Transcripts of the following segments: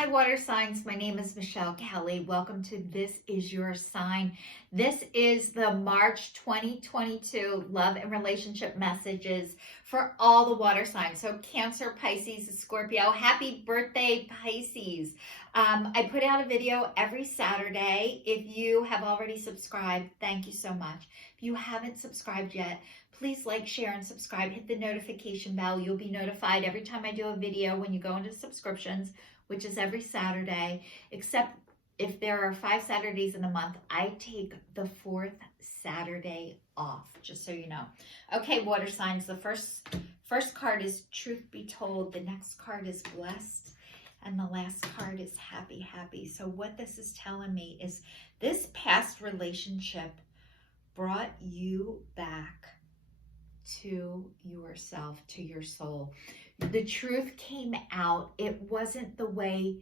Hi, water signs. My name is Michelle Kelly. Welcome to This Is Your Sign. This is the March 2022 love and relationship messages for all the water signs. So Cancer, Pisces, Scorpio. Happy birthday, Pisces. I put out a video every Saturday. If you have already subscribed, thank you so much. If you haven't subscribed yet, please like, share, and subscribe. Hit the notification bell. You'll be notified every time I do a video when you go into subscriptions, which is every Saturday, except if there are 5 Saturdays in a month, I take the 4th Saturday off, just so you know. Okay, water signs, the first card is Truth Be Told, the next card is Blessed, and the last card is Happy, Happy. So what this is telling me is this past relationship brought you back to yourself, to your soul. The truth came out. It wasn't the way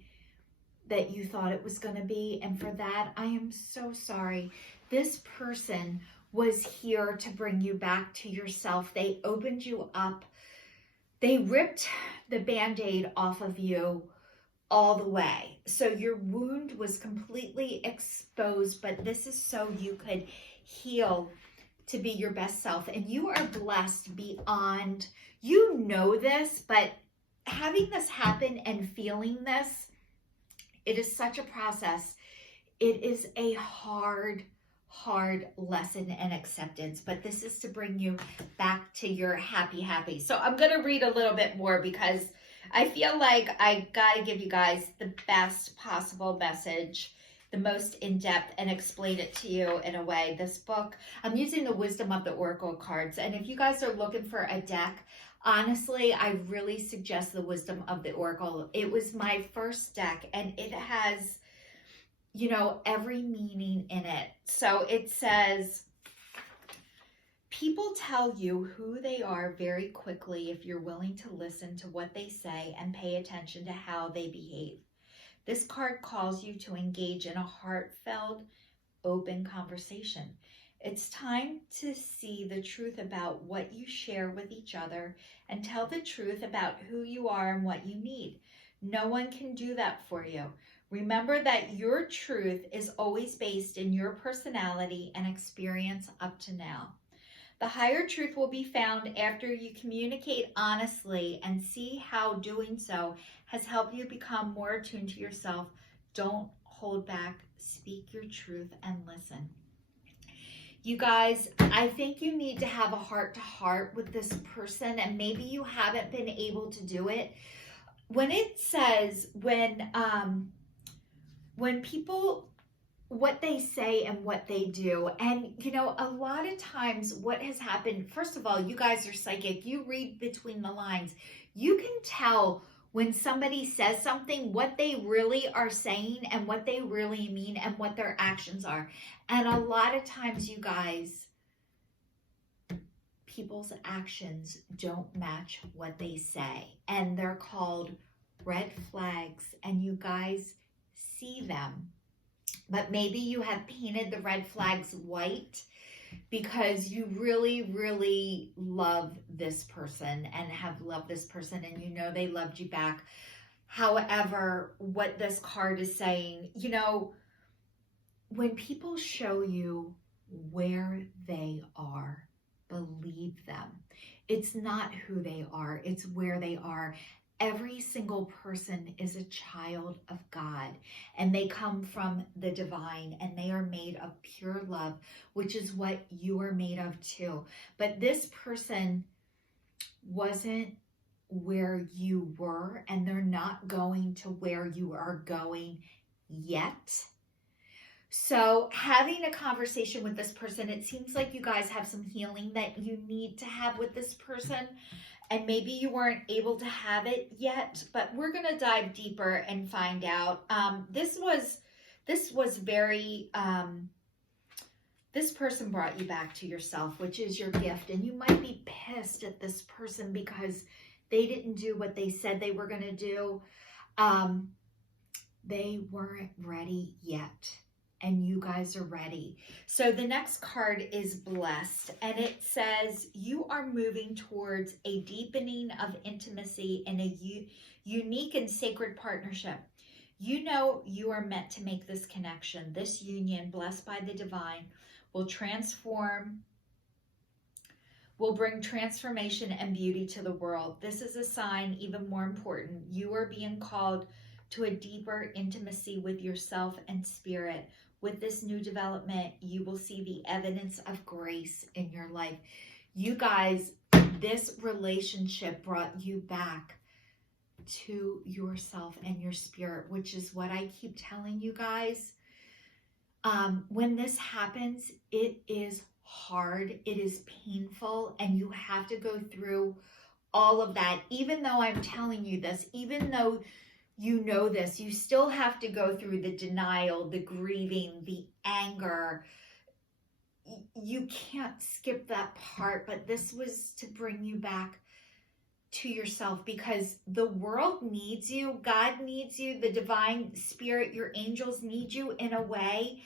that you thought it was going to be. And for that, I am so sorry. This person was here to bring you back to yourself. They opened you up. They ripped the Band-Aid off of you all the way. So your wound was completely exposed, but this is so you could heal to be your best self. And you are blessed beyond, you know this, but having this happen and feeling this, it is such a process. It is a hard lesson and acceptance, but this is to bring you back to your happy, happy. So I'm going to read a little bit more because I feel like I got to give you guys the best possible message, the most in-depth, and explain it to you in a way. This book, I'm using the Wisdom of the Oracle cards, and if you guys are looking for a deck, honestly, I really suggest the Wisdom of the Oracle. It was my first deck, and it has, you know, every meaning in it. So it says, people tell you who they are very quickly if you're willing to listen to what they say and pay attention to how they behave. This card calls you to engage in a heartfelt, open conversation. It's time to see the truth about what you share with each other and tell the truth about who you are and what you need. No one can do that for you. Remember that your truth is always based in your personality and experience up to now. The higher truth will be found after you communicate honestly and see how doing so has helped you become more attuned to yourself. Don't hold back. Speak your truth and listen. You guys, I think you need to have a heart-to-heart with this person, and maybe you haven't been able to do it. When it says, when people, what they say and what they do. And, you know, a lot of times what has happened, first of all, you guys are psychic. You read between the lines. You can tell when somebody says something, what they really are saying and what they really mean and what their actions are. And a lot of times, you guys, people's actions don't match what they say. And they're called red flags. And you guys see them. But maybe you have painted the red flags white because you really, really love this person and have loved this person, and you know they loved you back. However, what this card is saying, you know, when people show you where they are, believe them. It's not who they are, it's where they are. Every single person is a child of God, and they come from the divine, and they are made of pure love, which is what you are made of too. But this person wasn't where you were, and they're not going to where you are going yet. So having a conversation with this person, it seems like you guys have some healing that you need to have with this person. And maybe you weren't able to have it yet, but we're going to dive deeper and find out. This person brought you back to yourself, which is your gift. And you might be pissed at this person because they didn't do what they said they were going to do. They weren't ready yet. And you guys are ready. So the next card is Blessed, and it says you are moving towards a deepening of intimacy in a unique and sacred partnership. You know you are meant to make this connection. This union, blessed by the divine, will bring transformation and beauty to the world. This is a sign, even more important, you are being called to a deeper intimacy with yourself and spirit. With this new development, you will see the evidence of grace in your life. You guys, this relationship brought you back to yourself and your spirit, which is what I keep telling you guys. When this happens, it is hard, it is painful, and you have to go through all of that. Even though I'm telling you this, even though you know this, you still have to go through the denial, the grieving, the anger. You can't skip that part, but this was to bring you back to yourself, because the world needs you, God needs you, the divine spirit, your angels need you in a way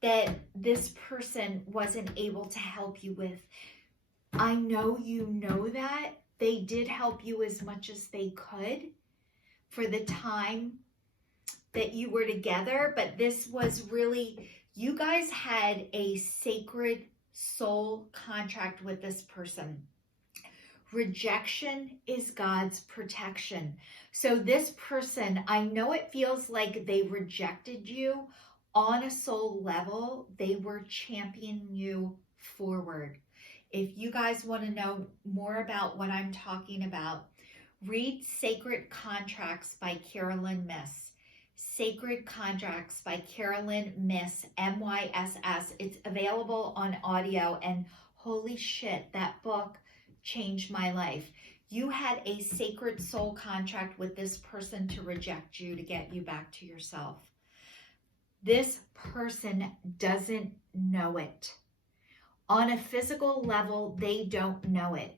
that this person wasn't able to help you with. I know you know that. They did help you as much as they could for the time that you were together, but this was really, you guys had a sacred soul contract with this person. Rejection is God's protection. So this person, I know it feels like they rejected you. On a soul level, they were championing you forward. If you guys want to know more about what I'm talking about, read Sacred Contracts by Carolyn Myss. Sacred Contracts by Carolyn Myss, M-Y-S-S. It's available on audio, and holy shit, that book changed my life. You had a sacred soul contract with this person to reject you, to get you back to yourself. This person doesn't know it. On a physical level, they don't know it.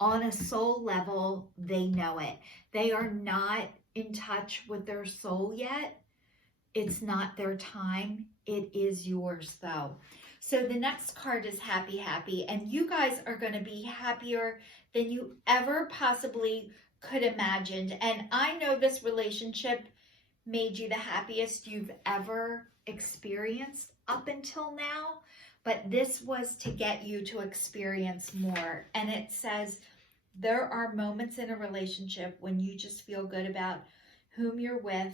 On a soul level, they know it. They are not in touch with their soul yet. It's not their time. It is yours, though. So the next card is happy, happy, and you guys are going to be happier than you ever possibly could imagine. And I know this relationship made you the happiest you've ever experienced up until now, but this was to get you to experience more. And it says there are moments in a relationship when you just feel good about whom you're with,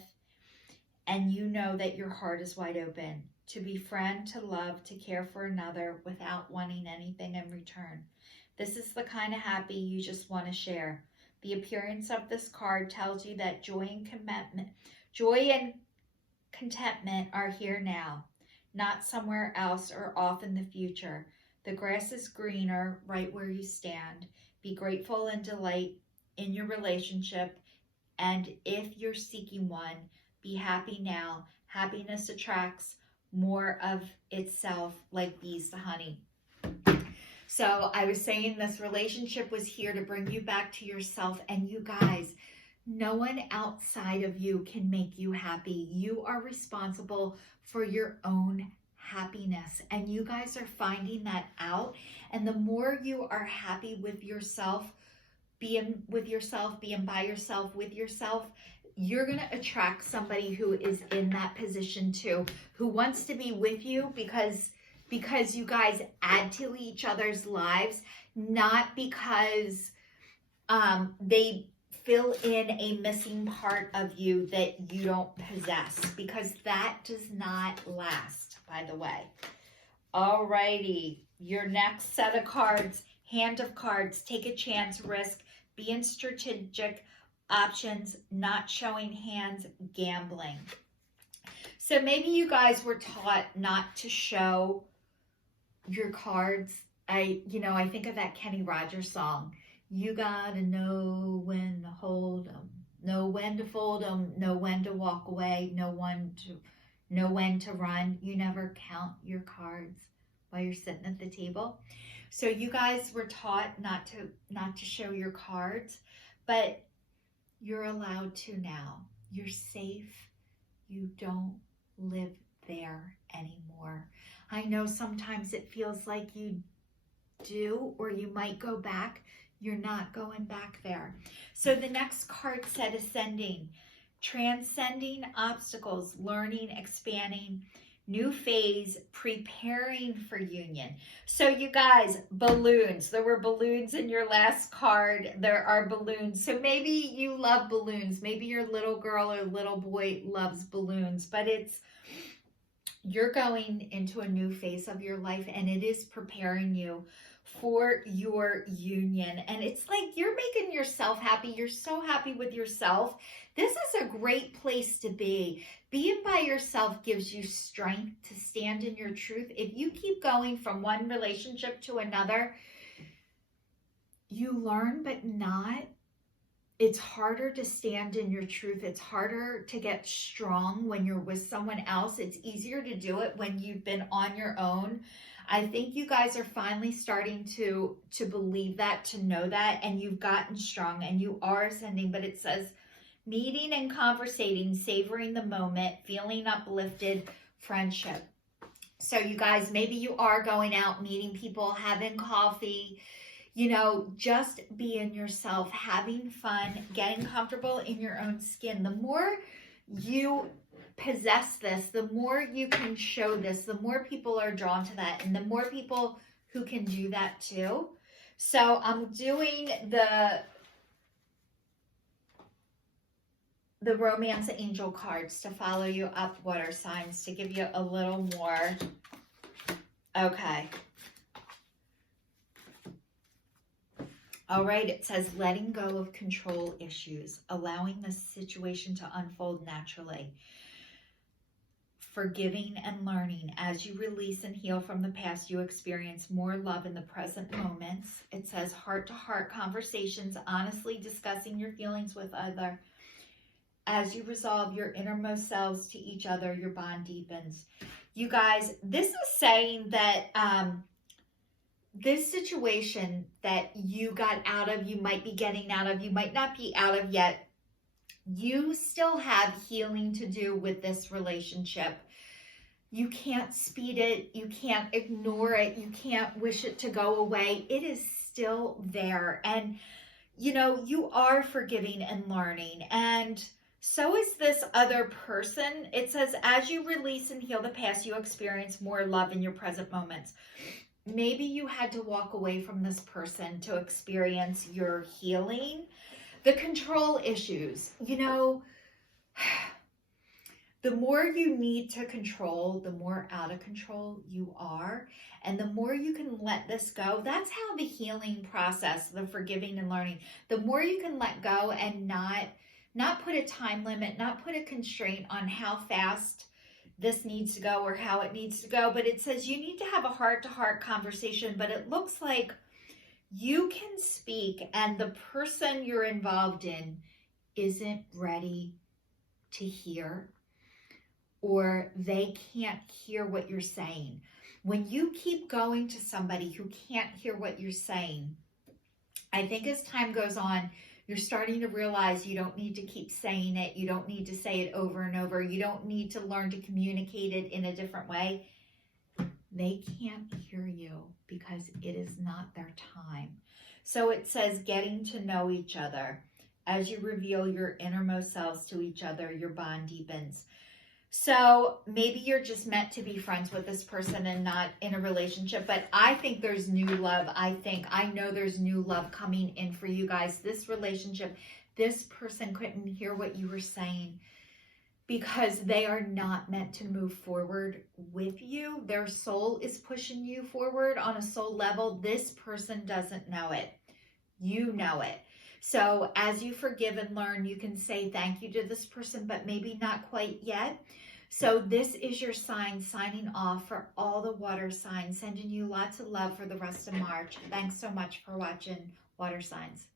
and you know that your heart is wide open to befriend, to love, to care for another without wanting anything in return. This is the kind of happy you just want to share. The appearance of this card tells you that joy and contentment are here now, not somewhere else or off in the future. The grass is greener right where you stand. Be grateful and delight in your relationship, and if you're seeking one, be happy now. Happiness attracts more of itself like bees to honey. So I was saying this relationship was here to bring you back to yourself, and you guys, no one outside of you can make you happy. You are responsible for your own happiness, and you guys are finding that out. And the more you are happy with yourself, being by yourself, with yourself, you're going to attract somebody who is in that position too, who wants to be with you because you guys add to each other's lives, not because they fill in a missing part of you that you don't possess, because that does not last, by the way. Alrighty, your next set of cards, Hand of Cards. Take a chance, risk, be in strategic options, not showing hands, gambling. So maybe you guys were taught not to show your cards. I think of that Kenny Rogers song. You gotta know when to hold them, know when to fold them, know when to walk away, know when to run. You never count your cards while you're sitting at the table. So you guys were taught not to show your cards, but you're allowed to now. You're safe. You don't live there anymore. I know sometimes it feels like you do, or you might go back. You're not going back there. So the next card said Ascending. transcending obstacles, learning, expanding, new phase, preparing for union. So you guys, balloons. There were balloons in your last card. There are balloons. So maybe you love balloons. Maybe your little girl or little boy loves balloons, but you're going into a new phase of your life, and it is preparing you for your union. And it's like you're making yourself happy. You're so happy with yourself. This is a great place to be. Being by yourself gives you strength to stand in your truth. If you keep going from one relationship to another, you learn, but not. It's harder to stand in your truth. It's harder to get strong when you're with someone else. It's easier to do it when you've been on your own. I think you guys are finally starting to believe that, to know that, and you've gotten strong and you are ascending. But it says meeting and conversating, savoring the moment, feeling uplifted, friendship. So you guys, maybe you are going out, meeting people, having coffee, you know, just being yourself, having fun, getting comfortable in your own skin. The more you possess this, the more you can show this, the more people are drawn to that, and the more people who can do that too. So I'm doing the romance angel cards to follow you up, water signs, to give you a little more. Okay. All right, it says letting go of control issues, allowing the situation to unfold naturally, forgiving and learning. As you release and heal from the past, you experience more love in the present moments. It says heart-to-heart conversations, honestly discussing your feelings with other. As you resolve your innermost selves to each other, your bond deepens. You guys, this is saying that this situation that you got out of, you might be getting out of, you might not be out of yet, you still have healing to do with this relationship. You can't speed it. You can't ignore it. You can't wish it to go away. It is still there. And, you know, you are forgiving and learning. And so is this other person. It says, as you release and heal the past, you experience more love in your present moments. Maybe you had to walk away from this person to experience your healing. The control issues, you know, the more you need to control, the more out of control you are. And the more you can let this go, that's how the healing process, the forgiving and learning, the more you can let go and not put a time limit, not put a constraint on how fast this needs to go or how it needs to go. But it says you need to have a heart-to-heart conversation, but it looks like you can speak and the person you're involved in isn't ready to hear, or they can't hear what you're saying. When you keep going to somebody who can't hear what you're saying, I think as time goes on, you're starting to realize you don't need to keep saying it. You don't need to say it over and over. You don't need to learn to communicate it in a different way. They can't hear you because it is not their time. So it says getting to know each other. As you reveal your innermost selves to each other, your bond deepens. So maybe you're just meant to be friends with this person and not in a relationship, but I think there's new love. I know there's new love coming in for you guys. This relationship, this person couldn't hear what you were saying because they are not meant to move forward with you. Their soul is pushing you forward on a soul level. This person doesn't know it. You know it. So as you forgive and learn, you can say thank you to this person, but maybe not quite yet. So this is your sign, signing off for all the water signs, sending you lots of love for the rest of March. Thanks so much for watching, water signs.